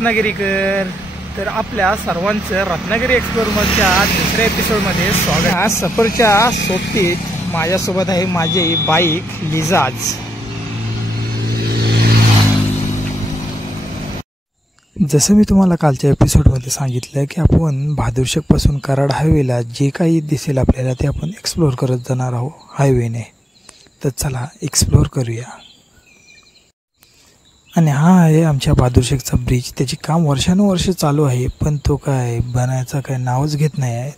रत्नागिरीकर. तर आपल्या सर्वांचं रत्नागिरी एक्सप्लोरच्या दुसऱ्या एपिसोडमध्ये स्वागत. आज सफरच्या सोबतीत माझ्यासोबत आहे माझी बाईक लिझाज. जसं मी तुम्हाला कालच्या एपिसोडमध्ये सांगितलं की आपण बहादुरशेखपासून कराड हायवेला जे काही दिसेल आपल्याला ते आपण एक्सप्लोर करत जाणार आहोत हायवेने. तर चला एक्सप्लोर करूया. आणि हा आहे आमच्या बहादुरशेखचा ब्रिज. त्याचे काम वर्षानुवर्ष चालू आहे, पण तो काय बनायचा काय नावच घेत नाही आहे.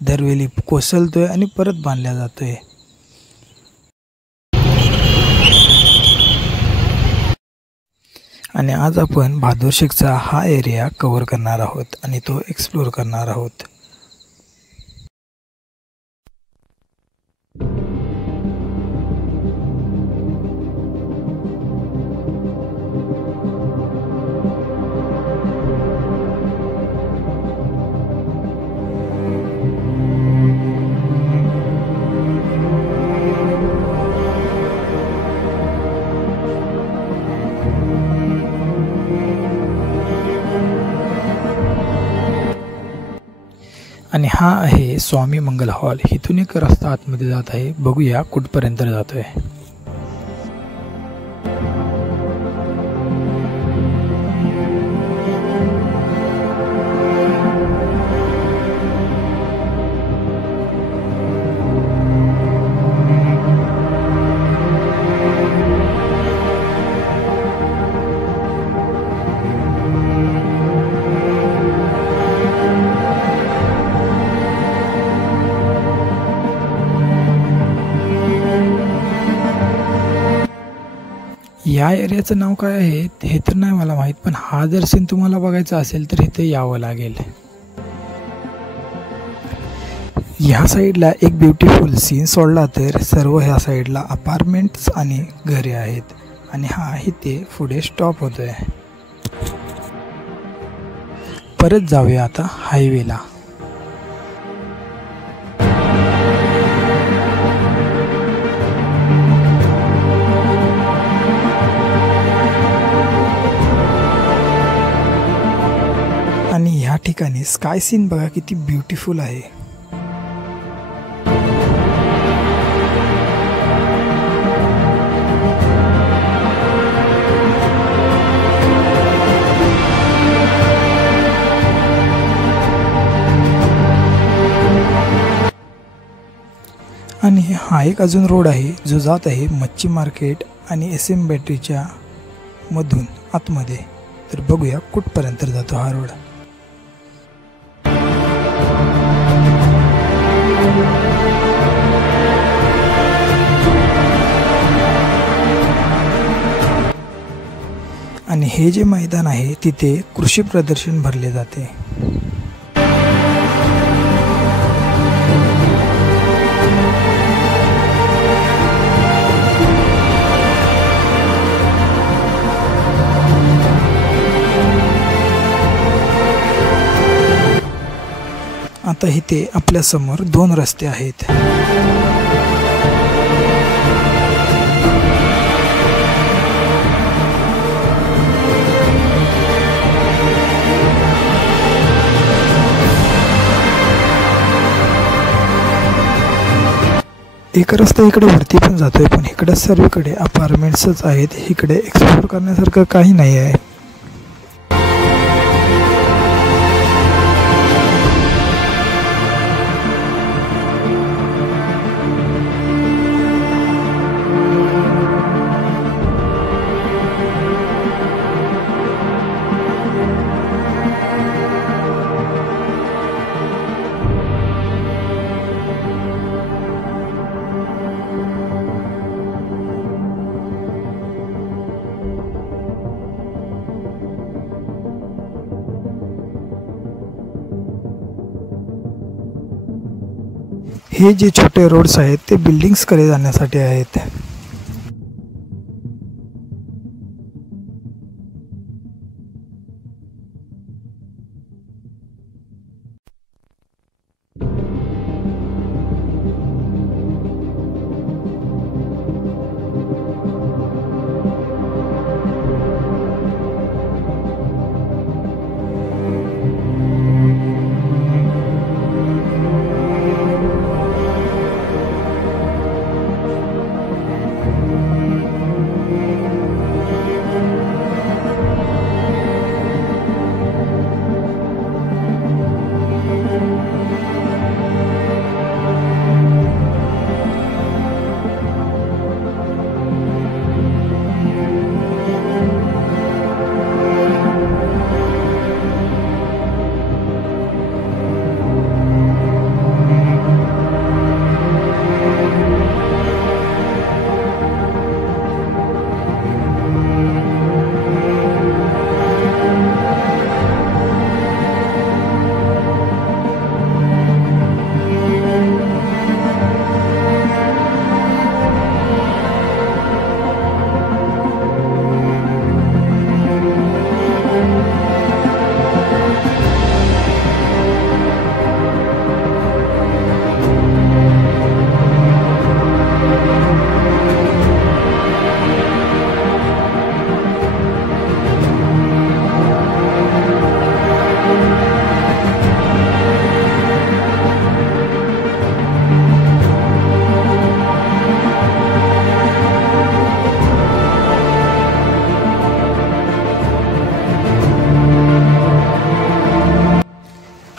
दरवेळी कोसळतोय आणि परत बांधला जातोय. आणि आज आपण बहादुरशेखचा हा एरिया कव्हर करणार आहोत आणि तो एक्सप्लोर करणार आहोत. आणि हा आहे स्वामी मंगल हॉल. इथून एक रस्ता आतमध्ये जात आहे. बघूया कुठपर्यंत जातोय. या एरियाचं नाव काय आहे हे तर नाही मला माहीत, पण हा जर सीन तुम्हाला बघायचा असेल तर इथे यावं लागेल. ह्या साईडला एक ब्युटिफुल सीन सोडला तर सर्व ह्या साईडला अपार्टमेंट्स आणि घरे आहेत. आणि हा इथे पुढे स्टॉप होतोय. परत जाऊया आता हायवेला. आणि ह्या ठिकाणी स्काय सीन बघा किती ब्युटिफुल आहे. आणि हा एक अजून रोड आहे जो जात आहे मच्छी मार्केट आणि SM बॅटरीच्या मधून आतमध्ये. तर बघूया कुठपर्यंत जातो हा रोड. आणि हे जे मैदान आहे तिथे कृषी प्रदर्शन भरले जाते. आता इथे आपल्या समोर 2 रस्ते आहेत. एक रस्ता इकडे वरती पण जातोय, पण इकडे सर्वीकडे अपार्टमेंट्सच आहेत. इकडे एक्सप्लोर करण्यासारखं काही नाही आहे. हे जे छोटे रोड्स आहेत ते बिल्डिंग्सकडे जाण्यासाठी आहेत.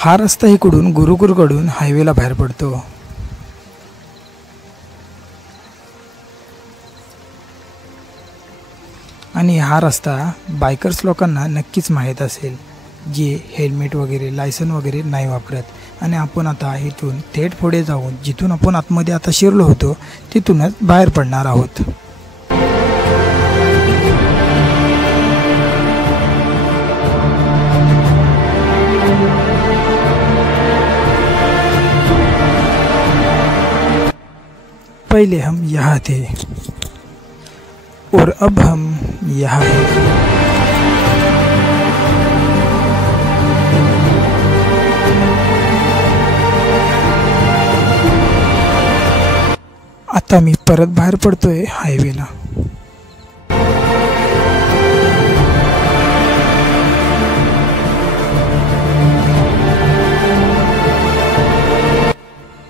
हा रस्ता इकडून गुरुकुलकडून हायवेला बाहेर पडतो. आणि हा रस्ता बायकर्स लोकांना नक्कीच माहीत असेल, जे हेल्मेट वगैरे लायसन वगैरे नाही वापरत. आणि आपण आता इथून थेट पुढे जाऊन जिथून आपण आतमध्ये आता शिरलो होतो तिथूनच बाहेर पडणार आहोत. पहले हम यहाँ थे और अब हम यहाँ हैं. आता मी परत बाहेर पडतोय हायवेला.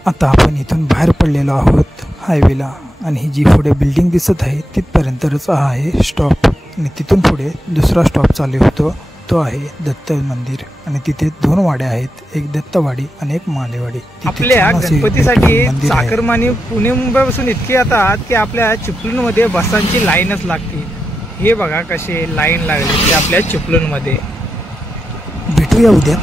आता आपण इथून बाहेर पडलेलो आहोत हायवेला. आणि ही जी पुढे बिल्डिंग दिसत आहे तिथपर्यंतच आहे स्टॉप. आणि तिथून पुढे दुसरा स्टॉप चालू होतो, तो आहे दत्त मंदिर. आणि तिथे 2 वाड्या आहेत, एक दत्तवाडी आणि एक मालेवाडी. आपल्या गणपतीसाठी चाकरमानी पुणे मुंबईपासून इतके येतात की आपल्या चिपळूणमध्ये बसांची लाईनच लागते. हे बघा कसे लाईन लागली आपल्या चिपळूणमध्ये. भेटूया उद्या.